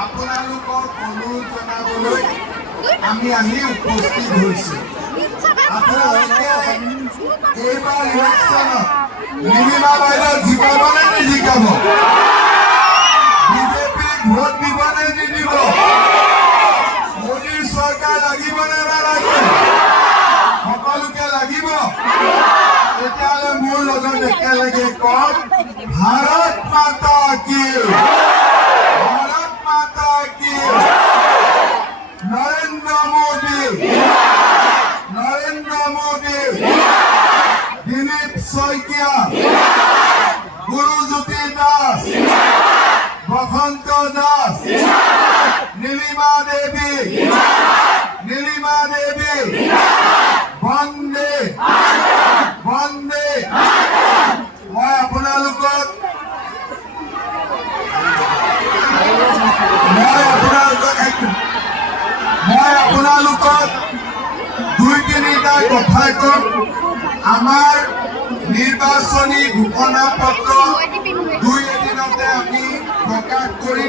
আপোনালোকক অনুৰোধ জনাবলৈ আমি আহি উপস্থিত হৈছোঁ। আপোনালোকে এইবাৰ ইলেকশ্যনত নীলিমা বাইদেউ জিকাব নে নিজিকাব? বিজেপিক ভোট দিব নে নিদিব? মোদীৰ চৰকাৰ লাগিব নে নালাগে? সকলোকে লাগিব। তেতিয়াহ'লে মোৰ লগত একেলগে কওক, ভাৰত মাতা কি, ভাৰত মাতা কি, নৰেন্দ্ৰ মোদী, নৰেন্দ্ৰ মোদী, দিলীপ শইকীয়া, গুৰুজ্যোতি দাস, বসন্ত দাস, নীলিমা দেৱী, নীলিমা দেৱী, বন্দে বন্দে। মই আপোনালোকক দুই তিনিটা কথা কম। আমাৰ নিৰ্বাচনী ঘোষণা পত্ৰ দুই এদিনতে আমি প্ৰকাশ কৰি